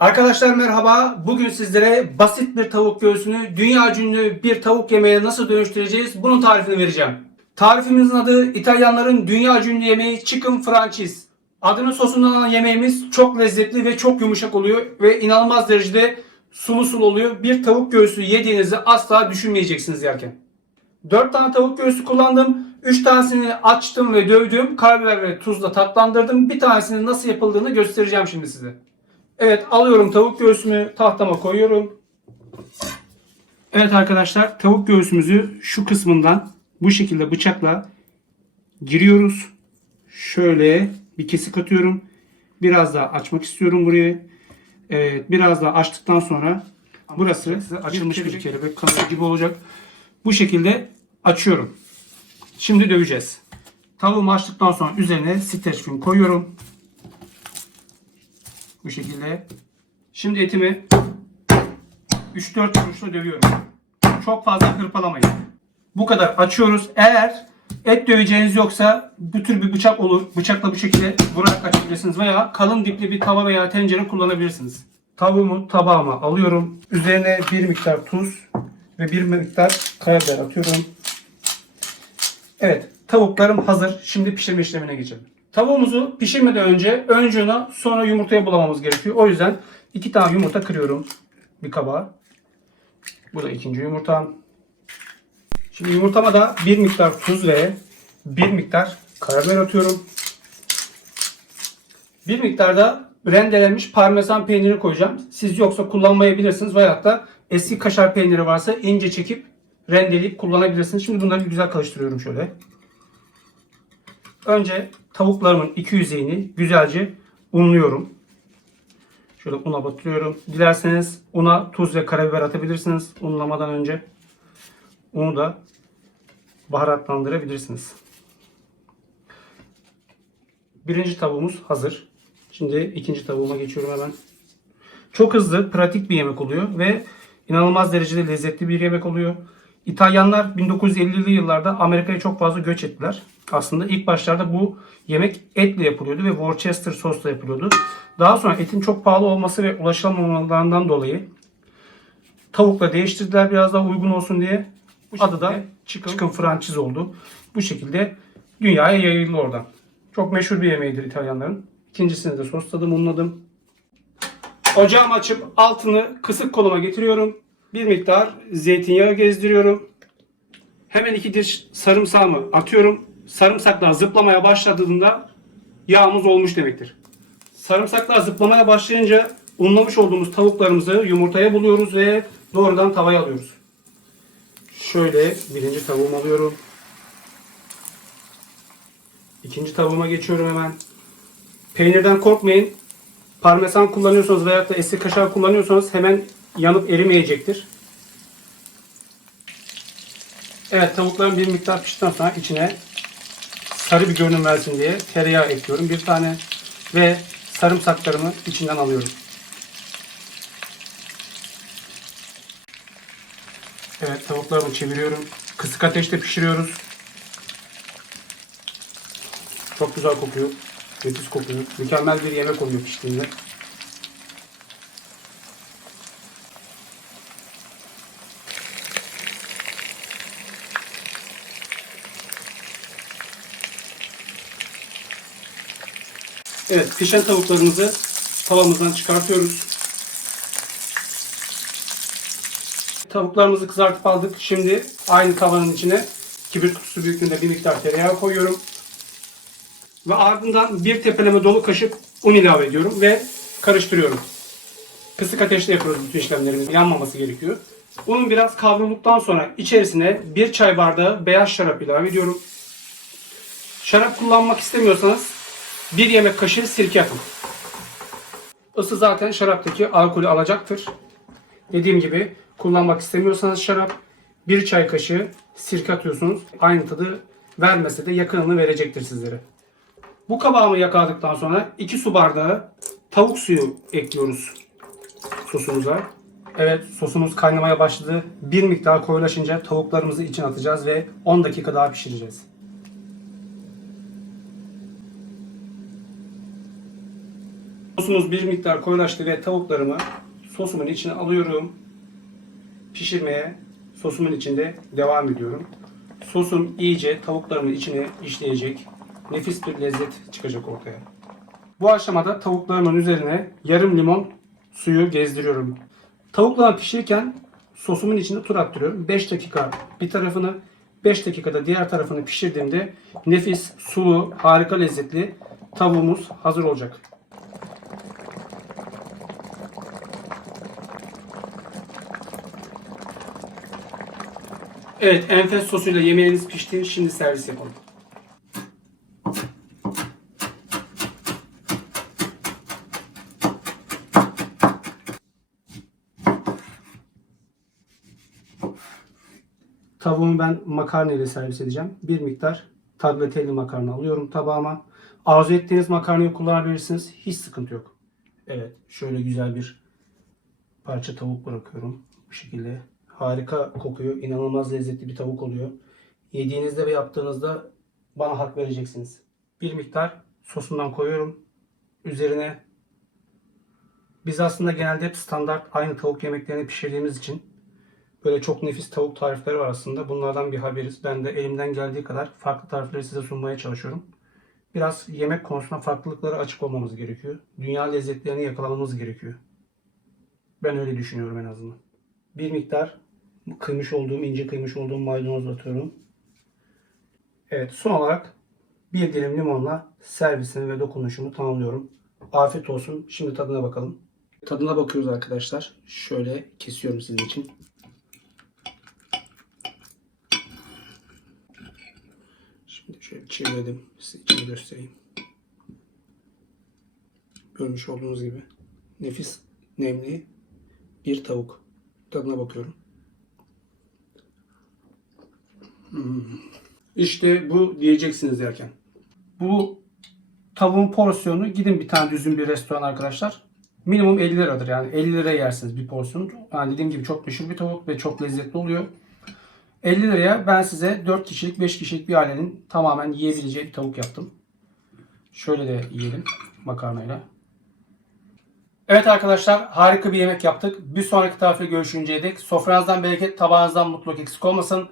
Arkadaşlar merhaba. Bugün sizlere basit bir tavuk göğsünü dünya ünlü bir tavuk yemeğine nasıl dönüştüreceğiz? Bunun tarifini vereceğim. Tarifimizin adı İtalyanların dünya ünlü yemeği Chicken Franchise. Adını sosundan alan yemeğimiz çok lezzetli ve çok yumuşak oluyor ve inanılmaz derecede sulu sulu oluyor. Bir tavuk göğsü yediğinizi asla düşünmeyeceksiniz yerken. 4 tane tavuk göğsü kullandım. 3 tanesini açtım ve dövdüm. Karabiber ve tuzla tatlandırdım. Bir tanesinin nasıl yapıldığını göstereceğim şimdi size. Evet, alıyorum tavuk göğsümü, tahtama koyuyorum. Evet arkadaşlar, tavuk göğsümüzü şu kısmından bu şekilde bıçakla giriyoruz. Şöyle bir kesik atıyorum. Biraz daha açmak istiyorum burayı. Evet, biraz daha açtıktan sonra burası açılmış bir kelebek kanadı gibi olacak. Bu şekilde açıyorum. Şimdi döveceğiz. Tavuğumu açtıktan sonra üzerine streç film koyuyorum. Bu şekilde. Şimdi etimi 3-4 vuruşla dövüyorum. Çok fazla hırpalamayın. Bu kadar açıyoruz. Eğer et döveceğiniz yoksa bu tür bir bıçak olur. Bıçakla bu şekilde vurarak açabilirsiniz veya kalın dipli bir tava veya tencere kullanabilirsiniz. Tavuğumu tabağıma alıyorum. Üzerine bir miktar tuz ve bir miktar karabiber atıyorum. Evet, tavuklarım hazır. Şimdi pişirme işlemine geçelim. Tavuğumuzu pişirmeden önce una sonra yumurtaya bulamamız gerekiyor. O yüzden 2 tane yumurta kırıyorum bir kaba. Bu da ikinci yumurtam. Şimdi yumurtama da bir miktar tuz ve bir miktar karabiber atıyorum. Bir miktar da rendelenmiş parmesan peyniri koyacağım. Siz yoksa kullanmayabilirsiniz veyahut da eski kaşar peyniri varsa ince çekip rendeleyip kullanabilirsiniz. Şimdi bunları bir güzel karıştırıyorum şöyle. Önce tavuklarımın iki yüzeyini güzelce unluyorum. Şöyle una batırıyorum. Dilerseniz una tuz ve karabiber atabilirsiniz unlamadan önce. Unu da baharatlandırabilirsiniz. Birinci tavuğumuz hazır. Şimdi ikinci tavuğuma geçiyorum hemen. Çok hızlı, pratik bir yemek oluyor ve inanılmaz derecede lezzetli bir yemek oluyor. İtalyanlar 1950'li yıllarda Amerika'ya çok fazla göç ettiler. Aslında ilk başlarda bu yemek etle yapılıyordu ve Worcester sosla yapılıyordu. Daha sonra etin çok pahalı olması ve ulaşılamamalarından dolayı tavukla değiştirdiler biraz daha uygun olsun diye. Adı da Chicken Franchise oldu. Bu şekilde dünyaya yayıldı oradan. Çok meşhur bir yemeğidir İtalyanların. İkincisini de sosladım, unladım. Ocağımı açıp altını kısık koluma getiriyorum. Bir miktar zeytinyağı gezdiriyorum. Hemen 2 diş sarımsağımı atıyorum. Sarımsaklar zıplamaya başladığında yağımız olmuş demektir. Sarımsaklar zıplamaya başlayınca unlamış olduğumuz tavuklarımızı yumurtaya buluyoruz ve doğrudan tavaya alıyoruz. Şöyle birinci tavuğumu alıyorum. İkinci tavuğuma geçiyorum hemen. Peynirden korkmayın. Parmesan kullanıyorsanız veya da eski kaşar kullanıyorsanız hemen yanıp erimeyecektir. Evet, tavukların bir miktar piştikten sonra içine sarı bir görünüm versin diye tereyağı ekliyorum bir tane ve sarımsaklarımı içinden alıyorum. Evet, tavuklarımı çeviriyorum. Kısık ateşte pişiriyoruz. Çok güzel kokuyor. Nefis kokuyor. Mükemmel bir yemek oluyor piştiğinde. Evet, pişen tavuklarımızı tavamızdan çıkartıyoruz. Tavuklarımızı kızartıp aldık. Şimdi aynı tavanın içine kibrit kutusu büyüklüğünde bir miktar tereyağı koyuyorum. Ve ardından bir tepeleme dolu kaşık un ilave ediyorum ve karıştırıyorum. Kısık ateşte yapıyoruz bütün işlemlerimiz. Yanmaması gerekiyor. Unun biraz kavrulduktan sonra içerisine bir çay bardağı beyaz şarap ilave ediyorum. Şarap kullanmak istemiyorsanız bir yemek kaşığı sirke atın. Isı zaten şaraptaki alkolü alacaktır. Dediğim gibi kullanmak istemiyorsanız şarap bir çay kaşığı sirke atıyorsunuz. Aynı tadı vermese de yakınını verecektir sizlere. Bu kabağımı yakaladıktan sonra 2 su bardağı tavuk suyu ekliyoruz sosumuza. Evet, sosumuz kaynamaya başladı. Bir miktar koyulaşınca tavuklarımızı içine atacağız ve 10 dakika daha pişireceğiz. Sosumuz bir miktar koyulaştı ve tavuklarımı sosumun içine alıyorum. Pişirmeye sosumun içinde devam ediyorum. Sosum iyice tavuklarımın içine işleyecek. Nefis bir lezzet çıkacak ortaya. Bu aşamada tavuklarımın üzerine yarım limon suyu gezdiriyorum. Tavuklar pişirirken sosumun içinde tur attırıyorum. 5 dakika bir tarafını, 5 dakikada diğer tarafını pişirdiğimde nefis, sulu, harika lezzetli tavuğumuz hazır olacak. Evet, enfes sosuyla yemeğiniz pişti. Şimdi servis yapalım. Tavuğumu ben makarna ile servis edeceğim. Bir miktar tagliatelle makarna alıyorum tabağıma. Arzu ettiğiniz makarnayı kullanabilirsiniz. Hiç sıkıntı yok. Evet, şöyle güzel bir parça tavuk bırakıyorum. Bu şekilde. Harika kokuyor. İnanılmaz lezzetli bir tavuk oluyor. Yediğinizde ve yaptığınızda bana hak vereceksiniz. Bir miktar sosundan koyuyorum. Üzerine biz aslında genelde hep standart aynı tavuk yemeklerini pişirdiğimiz için böyle çok nefis tavuk tarifleri var aslında. Bunlardan bir haberiz. Ben de elimden geldiği kadar farklı tarifleri size sunmaya çalışıyorum. Biraz yemek konusunda farklılıklara açık olmamız gerekiyor. Dünya lezzetlerini yakalamamız gerekiyor. Ben öyle düşünüyorum en azından. Bir miktar ince kıymış olduğum maydanoz atıyorum. Evet, son olarak bir dilim limonla servisimi ve dokunuşumu tamamlıyorum. Afiyet olsun. Şimdi tadına bakalım. Tadına bakıyoruz arkadaşlar. Şöyle kesiyorum sizin için. Şimdi şöyle çevirdim. Size içini göstereyim. Görmüş olduğunuz gibi nefis, nemli bir tavuk. Tadına bakıyorum. İşte bu diyeceksiniz yerken. Bu tavuğun porsiyonu gidin bir tane düzgün bir restoran arkadaşlar. Minimum 50 liradır yani 50 liraya yersiniz bir porsiyon. Yani dediğim gibi çok meşhur bir tavuk ve çok lezzetli oluyor. 50 liraya ben size 4 kişilik 5 kişilik bir ailenin tamamen yiyebileceği bir tavuk yaptım. Şöyle de yiyelim makarnayla. Evet arkadaşlar, harika bir yemek yaptık. Bir sonraki tarifle görüşünceye dek sofranızdan bereket, tabağınızdan mutluluk eksik olmasın.